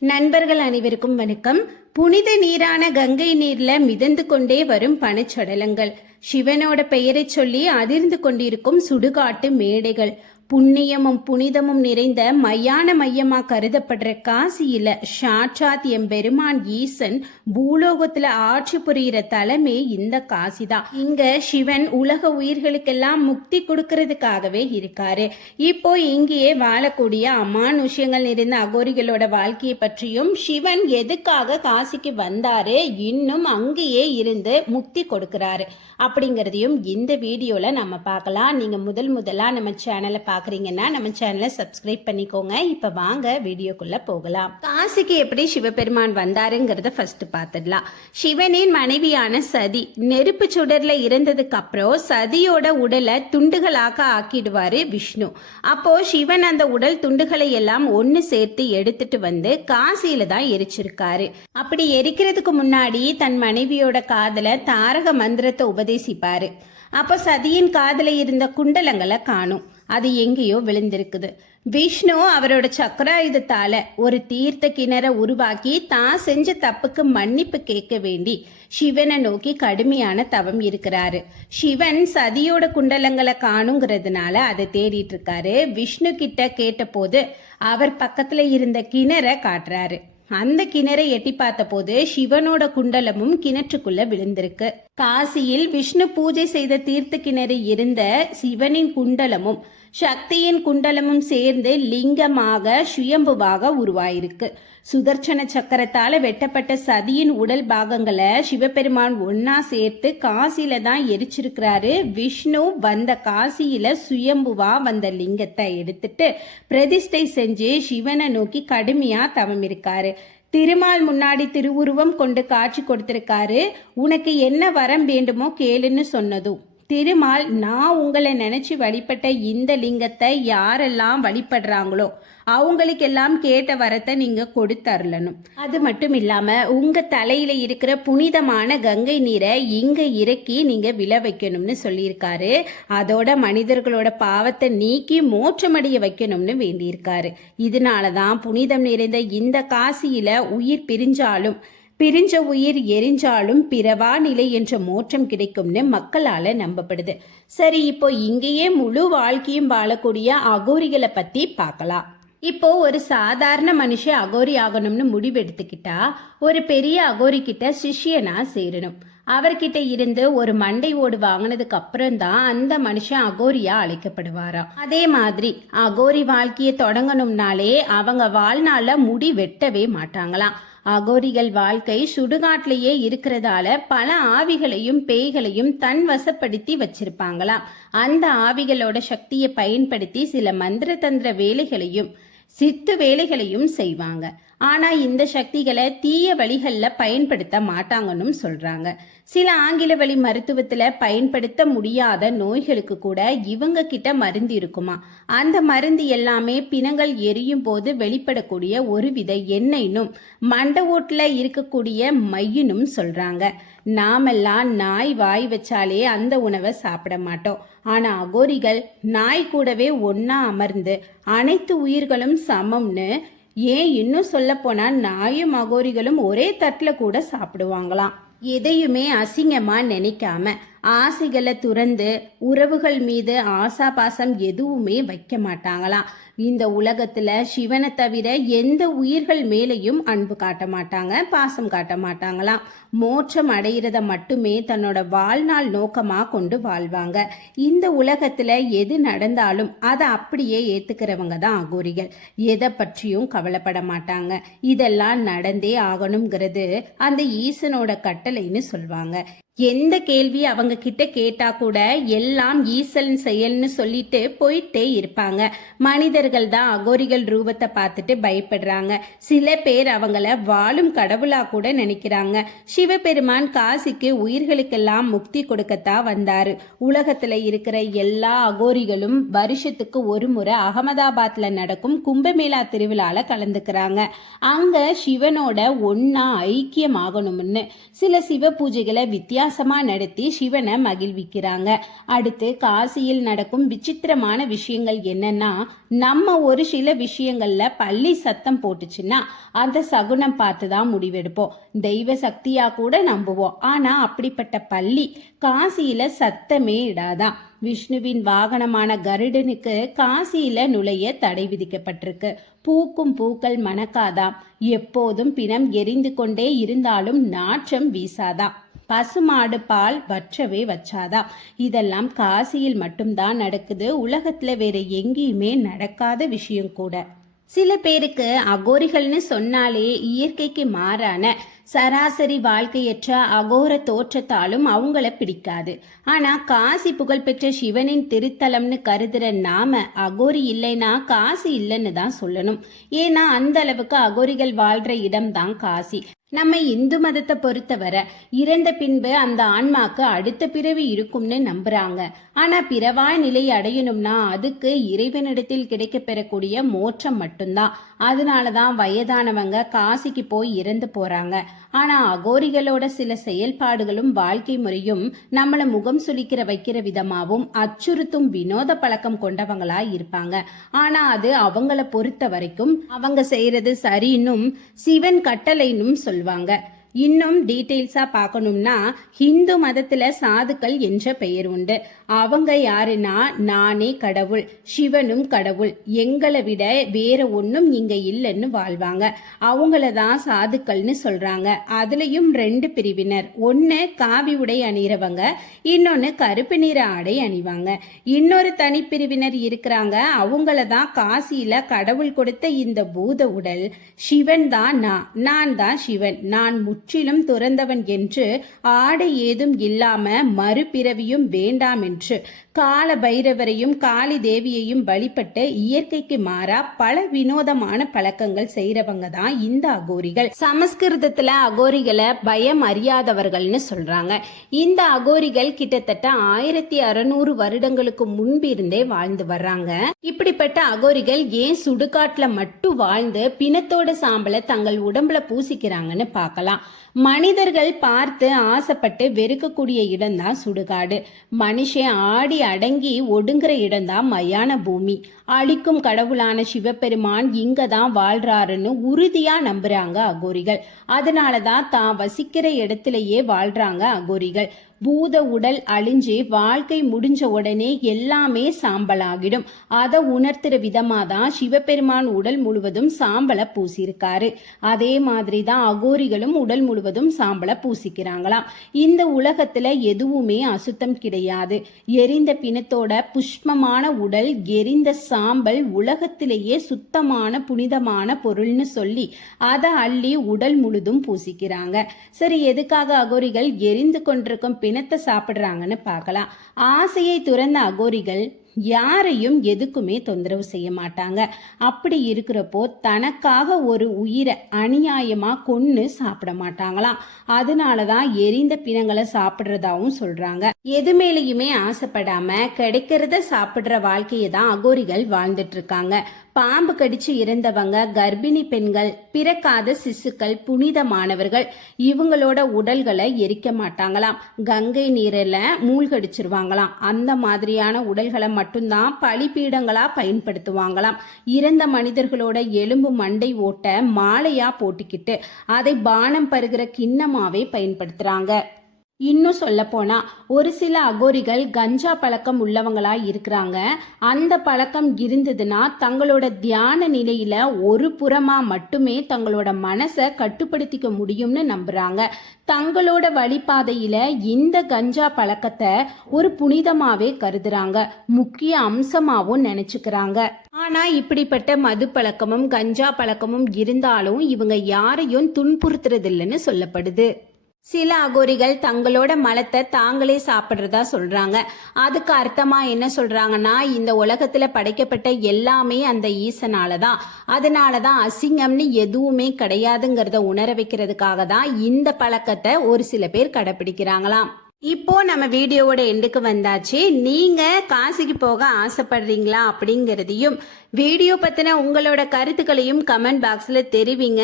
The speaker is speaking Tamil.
நண்பர்கள் அனைவருக்கும் வணக்கம். புனித நீரான கங்கை நீர்ல மிதந்து கொண்டே வரும் பனிச்சடலங்கள். சிவனோட பெயரைச் சொல்லி அதிர்ந்து கொண்டிருக்கும் சுடுகாட்டு மேடைகள். புண்ணியமும் புனிதமும் நிறைந்த மையான மையமா கருதப்படுற காசியில சாட்சாத் எம்பெருமான் ஈசன் பூலோகத்துல ஆட்சி புரியிற தலைமை இந்த காசிதான் இங்க சிவன் உலக உயிர்களுக்கெல்லாம் முக்தி கொடுக்கறதுக்காகவே இருக்காரு. இப்போ இங்கேயே வாழக்கூடிய அமானுஷ்யங்கள் நிறைந்த அகோரிகளோட வாழ்க்கையை பற்றியும் சிவன் எதுக்காக காசிக்கு வந்தாரு இன்னும் அங்கேயே இருந்து முக்தி கொடுக்கிறாரு. அப்படிங்கிறதையும் இந்த வீடியோல நம்ம பார்க்கலாம். நீங்க முதல் முதலா நம்ம சேனலை பார்க்குறீங்கன்னா நம்ம சேனலை சப்ஸ்கிரைப் பண்ணிக்கோங்க. இப்போ வாங்க வீடியோக்குள்ளே போகலாம். காசிக்கு எப்படி சிவபெருமான் வந்தாருங்கிறத ஃபர்ஸ்ட் பார்த்துடலாம் சிவனின் மனைவியான சதி நெருப்பு சுடரில் இருந்ததுக்கு அப்புறம் சதியோட உடலை துண்டுகளாக ஆக்கிடுவாரு விஷ்ணு. அப்போ சிவன் அந்த உடல் துண்டுகளை எல்லாம் ஒன்று சேர்த்து எடுத்துட்டு வந்து காசியில தான் எரிச்சிருக்காரு. அப்படி எரிக்கிறதுக்கு முன்னாடி தன் மனைவியோட காதல தாரக மந்திரத்தை உபதேசிப்பாரு. அப்போ சதியின் காதல இருந்த குண்டலங்களை காணும். அது எங்கேயோ விழுந்திருக்குது. விஷ்ணு அவரோட சக்கராயுதத்தால ஒரு தீர்த்த கிணற உருவாக்கி தான் செஞ்ச தப்புக்கு மன்னிப்பு கேட்க வேண்டி சிவனை நோக்கி கடுமையான தவம் இருக்கிறாரு. சிவன் சதியோட குண்டலங்களை காணுங்கிறதுனால அதை தேடிட்டு இருக்காரு. விஷ்ணு கிட்ட கேட்டபோது அவர் பக்கத்துல இருந்த கிணற காட்டுறாரு. அந்த கிணறை எட்டி பார்த்தபோது சிவனோட குண்டலமும் கிணற்றுக்குள்ள விழுந்திருக்கு. காசியில் விஷ்ணு பூஜை செய்த தீர்த்த கிணறு இருந்த சிவனின் குண்டலமும் சக்தியின் குண்டலமும் சேர்ந்து லிங்கமாக சுயம்புவாக உருவாயிருக்கு. சுதர்சன சக்கரத்தால வெட்டப்பட்ட சதியின் உடல் பாகங்களை சிவபெருமான் ஒன்னா சேர்த்து காசில தான் எரிச்சிருக்கிறாரு. விஷ்ணு வந்த காசியில சுயம்புவா வந்த லிங்கத்தை எடுத்துட்டு பிரதிஷ்டை செஞ்சு சிவனை நோக்கி கடுமையா தவம் இருக்காரு திருமால் முன்னாடி திருவுருவம் கொண்டு காட்சி கொடுத்திருக்காரு. உனக்கு என்ன வரம் வேண்டுமோ கேளுன்னு சொன்னதும். திருமால் நான் உங்களை நினைச்சு வழிபட்ட இந்த லிங்கத்தை யாரெல்லாம் வழிபடுறாங்களோ அவங்களுக்கெல்லாம் கேட்ட வரத்தை நீங்க கொடுத்தரலணும். அது மட்டும் இல்லாம உங்க தலையில இருக்கிற புனிதமான கங்கை நீரை இங்க இறக்கி நீங்க விழ வைக்கணும்னு சொல்லியிருக்காரு. அதோட மனிதர்களோட பாவத்தை நீக்கி மோற்றமடைய வைக்கணும்னு வேண்டியிருக்காரு. இதனால தான் புனிதம் நிறைந்த இந்த காசியில உயிர் பிரிஞ்சாலும் பிரிஞ்ச உயிர் எரிஞ்சாலும் பிறவா நிலை என்ற மோற்றம் கிடைக்கும்னு மக்களால நம்பப்படுது. சரி இப்போ இங்கேயே முழு வாழ்க்கையும் வாழக்கூடிய அகோரிகளை பத்தி பார்க்கலாம். இப்போ ஒரு சாதாரண மனுஷன் அகோரி ஆகணும்னு முடிவெடுத்துக்கிட்டா ஒரு பெரிய அகோரி கிட்ட சிஷியனா சேரணும். அவர்கிட்ட இருந்து ஒரு மண்டை ஓடு வாங்கினதுக்கு அப்புறம் தான் அந்த மனுஷன் அகோரியா அழைக்கப்படுவாராம். அதே மாதிரி அகோரி வாழ்க்கையை தொடங்கணும்னாலே அவங்க வாழ்நாள முடி வெட்டவே மாட்டாங்களாம். அகோரிகள் வாழ்க்கை சுடுகாட்டிலேயே இருக்கிறதால பல ஆவிகளையும் பேய்களையும் தன் வசப்படுத்தி வச்சிருப்பாங்களாம். அந்த ஆவிகளோட சக்தியை பயன்படுத்தி சில மந்திர தந்திர வேலைகளையும் சித்து வேலைகளையும் செய்வாங்க. ஆனா இந்த சக்திகளை தீய வழிகளில் பயன்படுத்த மாட்டாங்கன்னு சொல்றாங்க. சில ஆங்கில வழி மருத்துவத்தில் பயன்படுத்த முடியாத நோய்களுக்கு கூட இவங்க கிட்ட மருந்து இருக்குமா? அந்த மருந்து எல்லாமே பிணங்கள் எரியும் போது வெளிப்படக்கூடிய ஒரு வித எண்ணெய்னும் மண்ட ஓட்டில் இருக்கக்கூடிய மையினும் சொல்றாங்க. நாமெல்லாம் நாய் வாய் வச்சாலே அந்த உணவை சாப்பிட மாட்டோம். ஆனா அகோரிகள் நாய் கூடவே ஒன்னா அமர்ந்து அனைத்து உயிர்களும் சமம்னு ஏன் இன்னும் சொல்ல போனா நாயும் அகோரிகளும் ஒரே தட்டுல கூட சாப்பிடுவாங்களாம். எதையுமே அசிங்கமா நினைக்காம ஆசைகளை துறந்து உறவுகள் மீது ஆசாபாசம் எதுவுமே வைக்க மாட்டாங்களாம். இந்த உலகத்துல சிவனை தவிர எந்த உயிர்கள் மேலேயும் அன்பு காட்ட மாட்டாங்க பாசம் காட்ட மாட்டாங்களாம். மோட்சம் அடையிறத மட்டுமே தன்னோட வாழ்நாள் நோக்கமா கொண்டு வாழ்வாங்க. இந்த உலகத்துல எது நடந்தாலும் அதை அப்படியே ஏத்துக்கிறவங்க தான் அகோரிகள். எதை பற்றியும் கவலைப்பட மாட்டாங்க. இதெல்லாம் நடந்தே ஆகணுங்கிறது அந்த ஈசனோட கட்டளைன்னு சொல்வாங்க. எந்த கேள்வி அவங்க கிட்ட கேட்டா கூட எல்லாம் ஈசல் செயல்னு சொல்லிட்டு போயிட்டே இருப்பாங்க. மனிதர்கள் தான் அகோரிகள் ரூபத்தை பார்த்துட்டு பயப்படுறாங்க. சில பேர் அவங்கள வாழும் கடவுளா கூட நினைக்கிறாங்க. சிவபெருமான் காசிக்கு உயிர்களுக்கெல்லாம் முக்தி கொடுக்கத்தான் வந்தாரு. உலகத்துல இருக்கிற எல்லா அகோரிகளும் வருஷத்துக்கு ஒரு முறை அகமதாபாத்ல நடக்கும் கும்பமேளா திருவிழால கலந்துக்கிறாங்க. அங்க சிவனோட ஒன்னா ஐக்கியமாகணும்னு. சில சிவ பூஜைகளை வித்தியாசமா நடத்தி சிவனை மகிழ்விக்கிறாங்க. அடுத்து காசியில் நடக்கும் விசித்திரமான விஷயங்கள் என்னன்னா நம்ம ஒரு சில விஷயங்கள்ல பள்ளி சத்தம் போட்டுச்சுன்னா அந்த சகுனம் பார்த்து தான் முடிவெடுப்போம். தெய்வ சக்தியா கூட நம்புவோம். ஆனா அப்படிப்பட்ட பள்ளி காசியில சத்தமே இடாதான் விஷ்ணுவின் வாகனமான கருடனுக்கு காசியில நுழைய தடை விதிக்கப்பட்டிருக்கு. பூக்கும் பூக்கள் மணக்காதாம் எப்போதும் பிணம் எரிந்து கொண்டே இருந்தாலும் நாற்றம் வீசாதாம் பசுமாடு பால் வற்றவே வச்சாதா? இதெல்லாம் காசியில் மட்டும்தான் நடக்குது. உலகத்துல வேற எங்கேயுமே நடக்காத விஷயம் கூட. சில பேருக்கு அகோரிகள்னு சொன்னாலே இயற்கைக்கு மாறான சராசரி வாழ்க்கையற்ற அகோர தோற்றத்தாலும் அவங்கள பிடிக்காது. ஆனா காசி புகழ்பெற்ற சிவனின் திருத்தலம்னு கருதுற நாம அகோரி இல்லைன்னா காசி இல்லைன்னு தான் சொல்லணும். ஏன்னா அந்த அளவுக்கு அகோரிகள் வாழ்ற இடம் தான் காசி. நம்ம இந்து மதத்தை பொறுத்தவரை இறந்த பின்பு அந்த ஆன்மாக்கு அடுத்த பிறவி இருக்கும்னு நம்புறாங்க. ஆனா பிறவாய் நிலை அடையணும்னா அதுக்கு இறைவனிடத்தில் கிடைக்க பெறக்கூடிய மோட்சம் மட்டும்தான். அதனாலதான் வயதானவங்க காசிக்கு போய் இறந்து போறாங்க. ஆனா அகோரிகளோட சில செயல்பாடுகளும் வாழ்க்கை முறையும் நம்மள முகம் சுளிக்கிற வைக்கிற விதமாவும் அச்சுறுத்தும் வினோத பழக்கம் கொண்டவங்களா இருப்பாங்க. ஆனா அது அவங்கள பொறுத்த வரைக்கும் அவங்க செய்யறது சரின்னும் சிவன் கட்டளைன்னும் சொல்வாங்க. இன்னும் டீட்டெயில்ஸா பார்க்கணும்னா ஹிந்து மதத்துல சாதுக்கள் என்ற பெயர் உண்டு. அவங்க யாருன்னா நானே கடவுள் சிவனும் கடவுள். எங்களை விட வேற ஒன்றும் இங்க இல்லைன்னு வாழ்வாங்க. அவங்கள தான் சாதுக்கள்னு சொல்றாங்க. அதுலயும் ரெண்டு பிரிவினர். ஒன்று காவி உடை அணிகிறவங்க இன்னொன்று கருப்பு நிற ஆடை அணிவாங்க. இன்னொரு தனிப்பிரிவினர் இருக்கிறாங்க. அவங்கள தான் காசியில கடவுள் கொடுத்த இந்த பூத உடல். சிவன் தான் நான் நான் தான் சிவன். நான் முற்றிலும் துறந்தவன் என்று ஆடை ஏதும் இல்லாம மறுபிறவியும் வேண்டாம் என்று கால பைரவரையும் காளி தேவியையும் வழிபட்டு இயற்கைக்கு மாறா பல வினோதமான பழக்கங்கள் செய்யறவங்க தான் இந்த அகோரிகள். சமஸ்கிருதத்துல அகோரிகளை பயம் அறியாதவர்கள்னு சொல்றாங்க. இந்த அகோரிகள் கிட்டத்தட்ட ஆயிரத்தி அறுநூறு வருடங்களுக்கு முன்பிருந்தே வாழ்ந்து வர்றாங்க. இப்படிப்பட்ட அகோரிகள் ஏன் சுடுகாட்டுல மட்டும் வாழ்ந்து பிணத்தோட சாம்பலை தங்கள் உடம்புல பூசிக்கிறாங்கன்னு பார்க்கலாம். மனிதர்கள் பார்த்து ஆசைப்பட்டு வெறுக்கக்கூடிய இடம்தான் சுடுகாடு. மனுஷன் ஆடி அடங்கி ஒடுங்குற இடம்தான் மயான பூமி. அழிக்கும் கடவுளான சிவபெருமான் இங்க தான் வாழ்றாருன்னு உறுதியா நம்புறாங்க அகோரிகள். அதனால தான் தான் வசிக்கிற இடத்திலேயே வாழ்றாங்க அகோரிகள். பூத உடல் அழிஞ்சு வாழ்க்கை முடிஞ்ச உடனே எல்லாமே சாம்பலாகிடும். அதை உணர்த்துற விதமாக தான் சிவபெருமான் உடல் முழுவதும் சாம்பலை பூசியிருக்காரு. அதே மாதிரி தான் அகோரிகளும் உடல் முழுவதும் சாம்பலை பூசிக்கிறாங்களாம். இந்த உலகத்துல எதுவுமே அசுத்தம் கிடையாது. எரிந்த பிணத்தோட புஷ்பமான உடல் எரிந்த சாம்பல் உலகத்திலேயே சுத்தமான புனிதமான பொருள்னு சொல்லி அதை அள்ளி உடல் முழுதும் பூசிக்கிறாங்க. சரி எதுக்காக அகோரிகள் எரிந்து கொண்டிருக்கும் பிணத்தை சாப்பிட்றாங்கன்னு பார்க்கலாம். ஆசையை துறந்த அகோரிகள் யாரையும் எதுக்குமே தொந்தரவு செய்ய மாட்டாங்க. அப்படி இருக்கிறப்போ தனக்காக ஒரு உயிரை அநியாயமா கொன்னு சாப்பிட மாட்டாங்களாம். அதனால தான் எரிந்த பிணங்களை சாப்பிட்றதாவும் சொல்றாங்க. எது மேலேயுமே ஆசைப்படாம கிடைக்கிறத சாப்பிட்ற வாழ்க்கையை தான் அகோரிகள் வாழ்ந்துட்டு இருக்காங்க. பாம்பு கடிச்சு இறந்தவங்க கர்ப்பிணி பெண்கள் பிறக்காத சிசுக்கள் புனிதமானவர்கள் இவங்களோட உடல்களை எரிக்க மாட்டாங்களாம். கங்கை நீரில் மூழ்கடிச்சிருவாங்களாம். அந்த மாதிரியான உடல்களை மட்டும்தான் பலிபீடங்களா பயன்படுத்துவாங்களாம். இறந்த மனிதர்களோட எலும்பு மண்டை ஓட்ட மாலையா போட்டுக்கிட்டு அதை பானம் பருகிற கிண்ணமாவே பயன்படுத்துறாங்க. இன்னும் சொல்ல போனா ஒரு சில அகோரிகள் கஞ்சா பழக்கம் உள்ளவங்களா இருக்கிறாங்க. அந்த பழக்கம் இருந்ததுன்னா தங்களோட தியான நிலையில ஒரு புறமா மட்டுமே தங்களோட மனசை கட்டுப்படுத்திக்க முடியும்னு நம்புறாங்க. தங்களோட வழிபாதையில இந்த கஞ்சா பழக்கத்தை ஒரு புனிதமாவே கருதுறாங்க. முக்கிய அம்சமாகவும் நினைச்சுக்கிறாங்க. ஆனா இப்படிப்பட்ட மது பழக்கமும் கஞ்சா பழக்கமும் இருந்தாலும் இவங்க யாரையும் துன்புறுத்துறதில்லைன்னு சொல்லப்படுது. சில அகோரிகள் தங்களோட மலத்தை தாங்களே சாப்பிட்றதா சொல்றாங்க. அதுக்கு அர்த்தமா என்ன சொல்றாங்கன்னா இந்த உலகத்துல படைக்கப்பட்ட எல்லாமே அந்த ஈசனால தான் அதனால தான் அசிங்கம்னு எதுவுமே கிடையாதுங்கிறத உணர வைக்கிறதுக்காக தான் இந்த பழக்கத்தை ஒரு சில பேர் கடைப்பிடிக்கிறாங்களாம். இப்போ நம்ம வீடியோவோட எண்டுக்கு வந்தாச்சு. நீங்க காசிக்கு போக ஆசைப்படுறீங்களா அப்படிங்கிறதையும் வீடியோ பத்தின உங்களோட கருத்துக்களையும் கமெண்ட் பாக்ஸ்ல தெரிவிங்க.